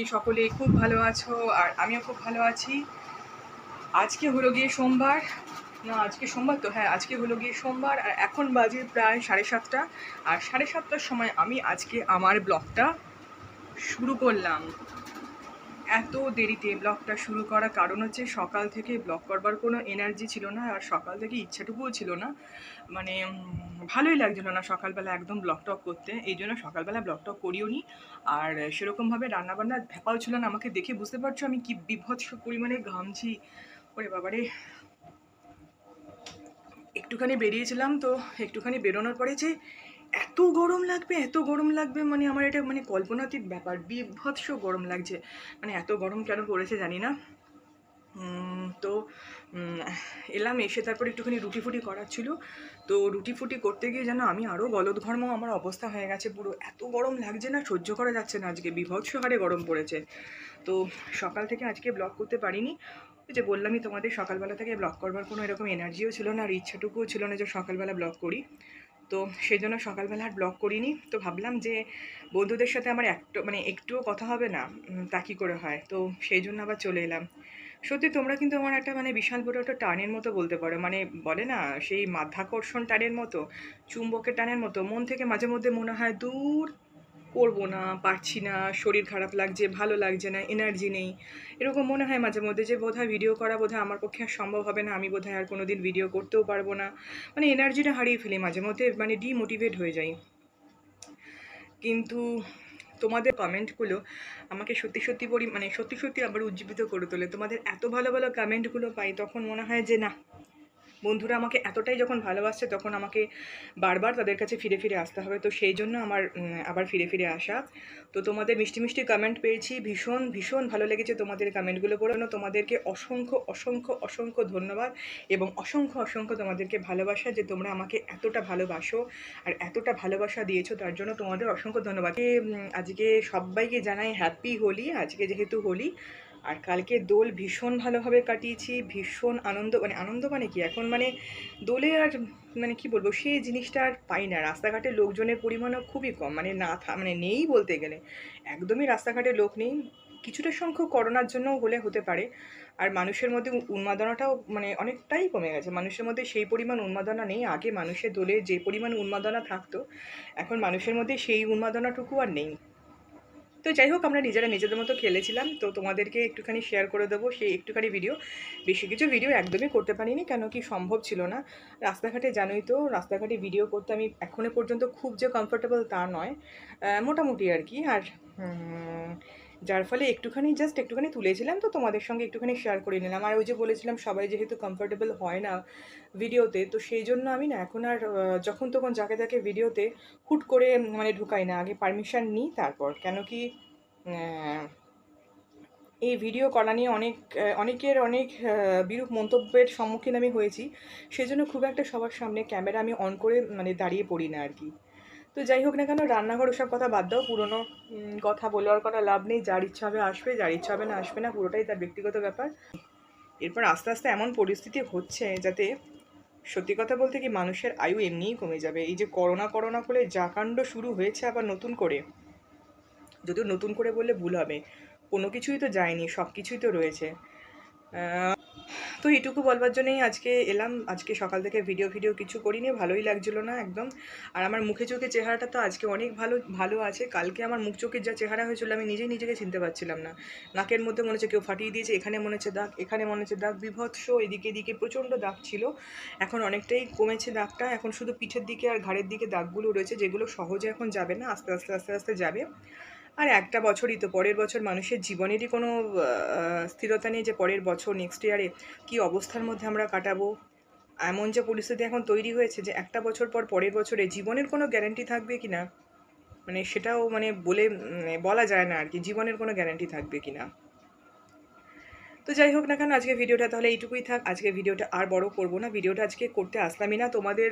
করি সকলে খুব ভালো আছো আর আমিও খুব ভালো আছি। আজকে হলো গিয়ে সোমবার, না আজকে সোমবার তো, হ্যাঁ আজকে হলো গিয়ে সোমবার আর এখন বাজে প্রায় 7:30। আর 7:30টার সময় আমি আজকে আমার ব্লগটা শুরু করলাম। এত দেরিতে ব্লগটা শুরু করার কারণ হচ্ছে সকাল থেকে ব্লগ করবার কোনো এনার্জি ছিল না, আর সকাল থেকে ইচ্ছাটুকুও ছিল না। মানে ভালোই লাগছিল না সকালবেলা একদম ব্লগ টক করতে, এই জন্য সকালবেলা ব্লগ টক করিও নি। আর সেরকমভাবে রান্নাবান্নার ভ্যাপাও ছিল না, আমাকে দেখে বুঝতে পারছো আমি কি বিভৎস পরিমাণে ঘামছি। ওরে বাবারে, একটুখানি বেরিয়েছিলাম তো, একটুখানি বেরোনোর পরে যে এত গরম লাগবে এত গরম লাগবে, মানে আমার এটা মানে কল্পনাতীত ব্যাপার, বিভৎস গরম লাগছে। মানে এত গরম কেন পড়েছে জানি না। তো এলাম, এসে তারপর একটুখানি রুটি ফুটি করার ছিল। তো রুটি ফুটি করতে গিয়ে যেন আমি আরও গলদঘর্ম আমার অবস্থা হয়ে গেছে পুরো, এত গরম লাগছে না, সহ্য করা যাচ্ছে না, আজকে বিভৎস হারে গরম পড়েছে। তো সকাল থেকে আজকে ব্লগ করতে পারিনি। ওই যে বললামই তোমাদের, সকালবেলা থেকে ব্লগ করবার কোনো এরকম এনার্জিও ছিল না আর ইচ্ছাটুকুও ছিল না যে সকালবেলা ব্লগ করি। তো সেই জন্য সকালবেলা আর ব্লগ করিনি। তো ভাবলাম যে বন্ধুদের সাথে আমার একটুও কথা হবে না, তা কী করে হয়, তো সেই জন্য আবার চলে এলাম। সত্যি তোমরা কিন্তু আমার একটা মানে বিশাল বড় একটা টানের মতো বলতে পারো, মানে বলে না সেই মাধ্যাকর্ষণ টানের মতো, চুম্বকের টানের মতো, মন থেকে মাঝে মধ্যে মনে হয় দূর, করবো না, পারছি না, শরীর খারাপ লাগছে, ভালো লাগছে না, এনার্জি নেই। এরকম মনে হয় মাঝে মধ্যে যে বোধহয় ভিডিও করা বোধহয় আমার পক্ষে আর সম্ভব হবে না, আমি বোধহয় আর কোনো দিন ভিডিও করতেও পারবো না। মানে এনার্জিটা হারিয়ে ফেলি মাঝে মধ্যে, মানে ডিমোটিভেট হয়ে যাই। কিন্তু তোমাদের কমেন্টগুলো আমাকে সত্যি সত্যি মানে সত্যি সত্যি আবার উজ্জীবিত করে তোলে। তোমাদের এত ভালো ভালো কমেন্টগুলো পাই, তখন মনে হয় যে না, বন্ধুরা আমাকে এতটাই যখন ভালোবাসছে তখন আমাকে বারবার তাদের কাছে ফিরে ফিরে আসতে হবে। তো সেই জন্য আমার আবার ফিরে ফিরে আসা। তো তোমাদের মিষ্টি মিষ্টি কমেন্ট পেয়েছি, ভীষণ ভীষণ ভালো লেগেছে তোমাদের কমেন্টগুলো পড়ে। তোমাদেরকে অসংখ্য অসংখ্য অসংখ্য ধন্যবাদ এবং অসংখ্য অসংখ্য তোমাদেরকে ভালোবাসা, যে তোমরা আমাকে এতটা ভালোবাসো আর এতটা ভালোবাসা দিয়েছো, তার জন্য তোমাদের অসংখ্য ধন্যবাদ। আজকে সবাইকে জানাই হ্যাপি হোলি, আজকে যেহেতু হোলি। আর কালকে দোল ভীষণ ভালোভাবে কাটিয়েছি, ভীষণ আনন্দ, মানে আনন্দ মানে কি এখন মানে দোলে আর মানে কি বলবো, সেই জিনিসটা আর পাই না। রাস্তাঘাটে লোকজনের পরিমাণও খুবই কম, মানে না মানে নেই বলতে গেলে, একদমই রাস্তাঘাটে লোক নেই। কিছুটা সংখ্যক করোনার জন্যও হলে হতে পারে। আর মানুষের মধ্যে উন্মাদনাটাও মানে অনেকটাই কমে গেছে, মানুষের মধ্যে সেই পরিমাণ উন্মাদনা নেই। আগে মানুষের দোলে যে পরিমাণ উন্মাদনা থাকতো, এখন মানুষের মধ্যে সেই উন্মাদনাটুকু আর নেই। তো যাই হোক, আমরা নিজেরা নিজেদের মতো খেলেছিলাম। তো তোমাদেরকে একটুখানি শেয়ার করে দেবো সেই একটুখানি ভিডিও। বেশি কিছু ভিডিও একদমই করতে পারিনি, কেন কি সম্ভব ছিল না। রাস্তাঘাটে জানোই তো, রাস্তাঘাটে ভিডিও করতে আমি এখনো পর্যন্ত খুব যে কমফোর্টেবল তা নয়, মোটামুটি আর কি। আর যার ফলে জাস্ট একটুখানি তুলেছিলাম, তো তোমাদের সঙ্গে একটুখানি শেয়ার করে নিলাম। আর ওই যে বলেছিলাম সবাই যেহেতু কমফোর্টেবল হয় না ভিডিওতে, তো সেই জন্য আমি না এখন আর যখন তখন যাকে তাকে ভিডিওতে হুট করে মানে ঢুকাই না, আগে পারমিশন নিই তারপর। কেন কি এই ভিডিও করা নিয়ে অনেকের অনেক বিরূপ মন্তব্যের সম্মুখীন আমি হয়েছি। সেজন্য খুব একটা সবার সামনে ক্যামেরা আমি অন করে মানে দাঁড়িয়ে পড়ি না আর কি। তো যাই হোক না কেন, রান্নাঘর ওসব কথা বাদ দাও, পুরোনো কথা বলার কোনো লাভ নেই। যার ইচ্ছা হবে আসবে, যার ইচ্ছা হবে না আসবে না, পুরোটাই তার ব্যক্তিগত ব্যাপার। এরপর আস্তে আস্তে এমন পরিস্থিতি হচ্ছে যাতে সত্যি কথা বলতে কি মানুষের আয়ু এমনিই কমে যাবে। এই যে করোনা করোনা করে যা কাণ্ড শুরু হয়েছে আবার নতুন করে, যদিও নতুন করে বললে ভুল হবে, কোনো কিছুই তো যায়নি, সব কিছুই তো রয়েছে। তো এইটুকু বলবার জন্যই আজকে এলাম। আজকে সকাল থেকে ভিডিও কিছু করিনি, ভালোই লাগছিল না একদম। আর আমার মুখে চোখে চেহারাটা তো আজকে অনেক ভালো ভালো আছে। কালকে আমার মুখ চোখের যা চেহারা হয়েছিল আমি নিজেই নিজেকে চিনতে পারছিলাম না। নাকের মধ্যে মনে হচ্ছে কেউ ফাটিয়ে দিয়েছে, এখানে মনে হচ্ছে দাগ, এখানে মনে হচ্ছে দাগ, বিভৎস, এদিকে এদিকে প্রচণ্ড দাগ ছিল। এখন অনেকটাই কমেছে দাগটা, এখন শুধু পিঠের দিকে আর ঘাড়ের দিকে দাগগুলো রয়েছে, যেগুলো সহজে এখন যাবে না, আস্তে আস্তে আস্তে আস্তে যাবে। আর একটা বছরই তো, পরের বছর মানুষের জীবনেরই কোনো স্থিরতা নেই যে পরের বছর নেক্সট ইয়ারে কী অবস্থার মধ্যে আমরা কাটাবো। এমন যে পরিস্থিতি এখন তৈরি হয়েছে যে একটা বছর পর পরের বছরে জীবনের কোনো গ্যারান্টি থাকবে কি না, মানে সেটাও মানে বলা যায় না আর কি, জীবনের কোনো গ্যারান্টি থাকবে কি না। তো যাই হোক না কেন, আজকে ভিডিওটা তাহলে এইটুকুই থাক। আজকে ভিডিওটা আর বড় করব না, ভিডিওটা আজকে করতে আসলামই না। তোমাদের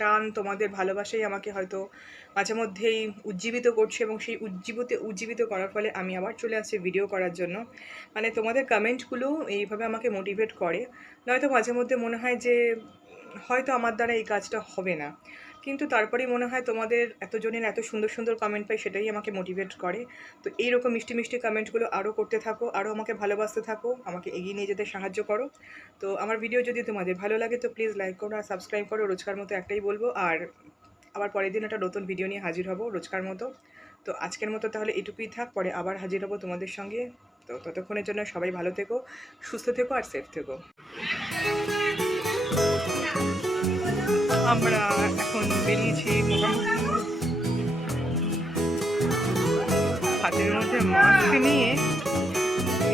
টান, তোমাদের ভালোবাসাই আমাকে হয়তো মাঝে মধ্যেই উজ্জীবিত করছে, এবং সেই উজ্জীবিত করার ফলে আমি আবার চলে আসছি ভিডিও করার জন্য। মানে তোমাদের কমেন্টগুলো এইভাবে আমাকে মোটিভেট করে। নয়তো মাঝে মধ্যে মনে হয় যে হয়তো আমার দ্বারা এই কাজটা হবে না, কিন্তু তারপরেই মনে হয় তোমাদের এতজনের এত সুন্দর সুন্দর কমেন্ট পাই, সেটাই আমাকে মোটিভেট করে। তো এইরকম মিষ্টি মিষ্টি কমেন্টগুলো আরও করতে থাকো, আরও আমাকে ভালোবাসতে থাকো, আমাকে এগিয়ে নিয়ে যেতে সাহায্য করো। তো আমার ভিডিও যদি তোমাদের ভালো লাগে তো প্লিজ লাইক করো আর সাবস্ক্রাইব করো, রোজকার মতো একটাই বলবো। আর আবার পরের দিন একটা নতুন ভিডিও নিয়ে হাজির হব রোজকার মতো। তো আজকের মতো তাহলে এটুকুই থাক, পরে আবার হাজির হব তোমাদের সঙ্গে। তো ততক্ষণের জন্য সবাই ভালো থেকো, সুস্থ থেকো আর সেফ থেকো। আমরা এখন বেরিয়েছি মোটামুটি হাতের মধ্যে মাস্ক নিয়ে।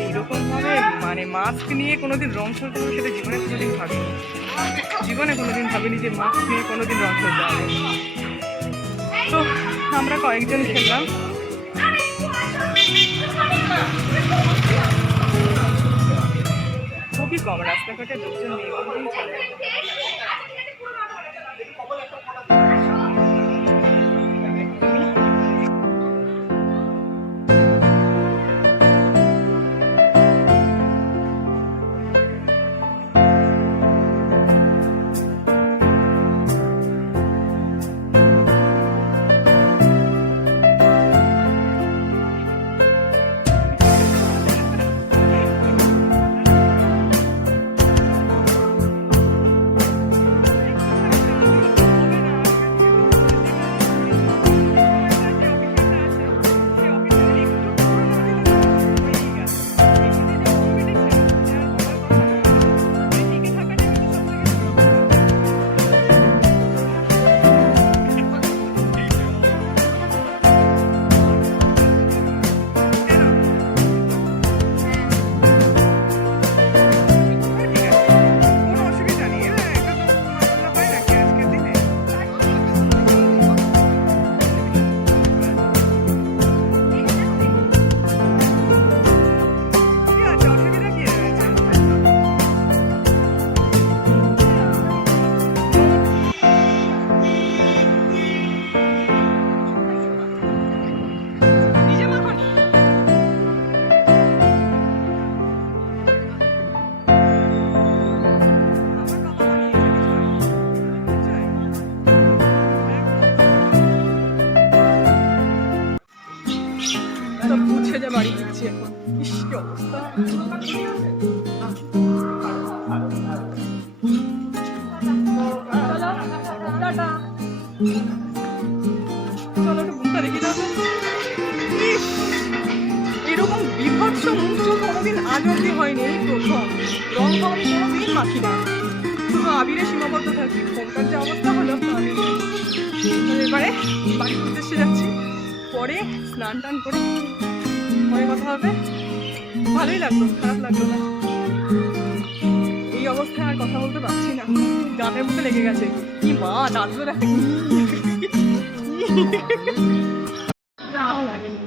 এইরকমভাবে মানে মাস্ক নিয়ে কোনোদিন রং সজ্জা হবে সেটা জীবনে কোনোদিন ভাবিনি, জীবনে কোনোদিন ভাবিনি যে মাস্ক নিয়ে কোনোদিন রং সজ্জা হবে। তো আমরা কয়েকজন খেললাম, খুবই কম, রাস্তাঘাটে লোকজন নেই বললেই চলে। বাড়ি ফিরছি এখন, ইস কি অবস্থা। চলো একটু মুখটা দেখি দাও। এরকম বিভৎস মুখ চোখ কোনোদিন আজ অব্দি হয়নি, এই প্রথম। রং খাওয়ানি কোনোদিন মাখি না, শুধু আবিরে সীমাবদ্ধ থাকি। ফোনটার যে অবস্থা হলো আমি এবারে বাড়ির উদ্দেশ্যে যাচ্ছি, পরে স্নান টান করে পরে কথা হবে। ভালোই লাগলো, খারাপ লাগলো না। এই অবস্থায় আর কথা বলতে পারছি না, দাঁতের মধ্যে লেগে গেছে। কি মা, দাঁতগুলো দেখে লাগেনি।